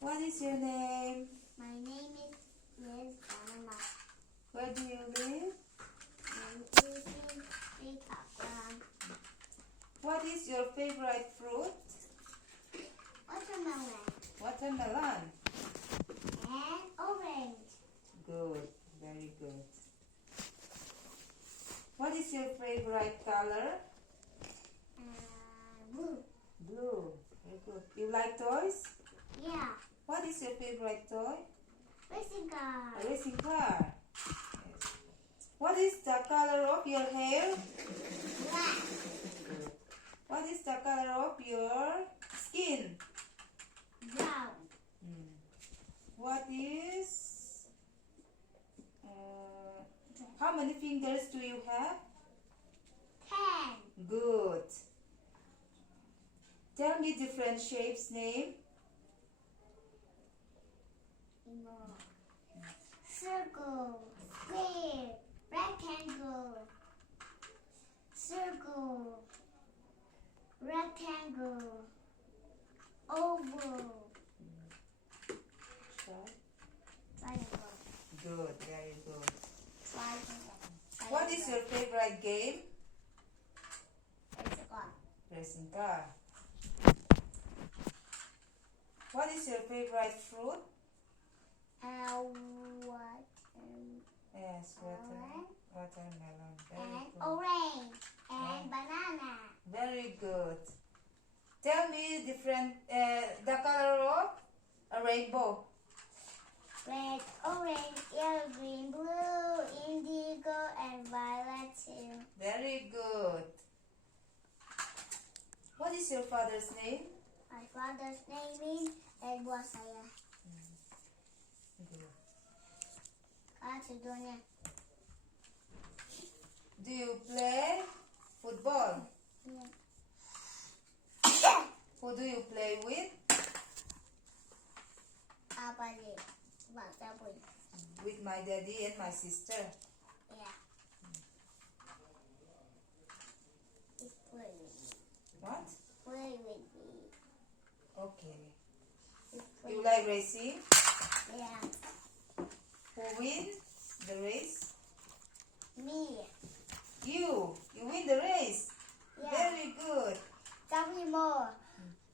What is your name? My name is Liz Panama. Where do you live? I'm using three background. What is your favorite fruit? Watermelon Watermelon. and orange. Good, very good. What is your favorite color? Blue. Blue. Very good. You like toys? Yeah. What is your favorite toy? Racing car. A racing car. Yes. What is the color of your hair? Black. What is the color of your skin? Brown. What is... how many fingers do you have? 10. Good. Tell me different shapes name. Circle. Square. Rectangle. Circle. Rectangle. Oval. Triangle. Good, very good. Triangle. What is your favorite game? Racing car. Racing car. What is your favorite fruit? What? Yes, watermelon. Very And good. orange. And banana. Very good. Tell me different the color of a rainbow. Red, orange, yellow, green, blue, indigo, and violet too. Very good. What is your father's name? My father's name is Edward Saya. Good. Katsudone. Do you play football? Yeah. Who do you play with? Abali. Basaboy. With my daddy and my sister. Yeah. It's play with me. What? Play with me. Okay. It's play You like racing? Yeah. Who wins the race? Me. You win the race. Yeah. Very good. Tell me more.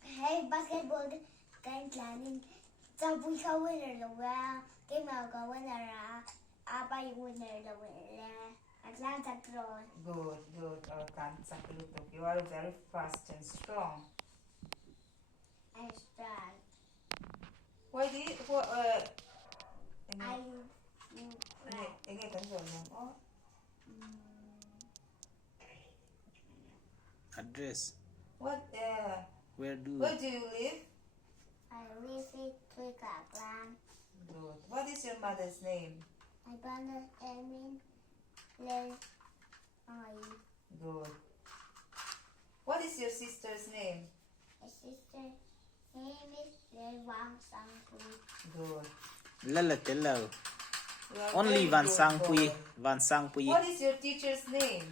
Hey, basketball game planning. Tell me how winner the well. Game go winner. Abay winner the winner. Atlanta Cross. Good, good. You are very fast and strong. And strong. Why do you, Address. What, Where do where do you live? I live in Twickerland. Good. What is your mother's name? My brother Emin lives Good. What is your sister's name? my sister name is Lê Wang Sang Pui. Good. Lalatillo. You are Only very Van good Sang Pui. boy. Van Sang Pui. What is your teacher's name?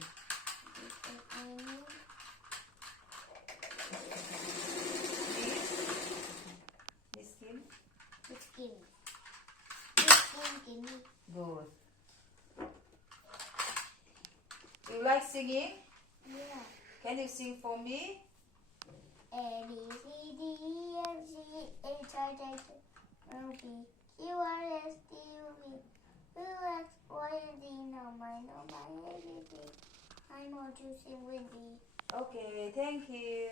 Sister Amy Miss Kim? is Kim. Miss Kim Kimmy. Good. You like singing? Yeah. Can you sing for me? A B C D E F G H I J K L M N Q R S T U V W X Y and Z. No my everything. I'm all to sing with thee. Okay, thank you.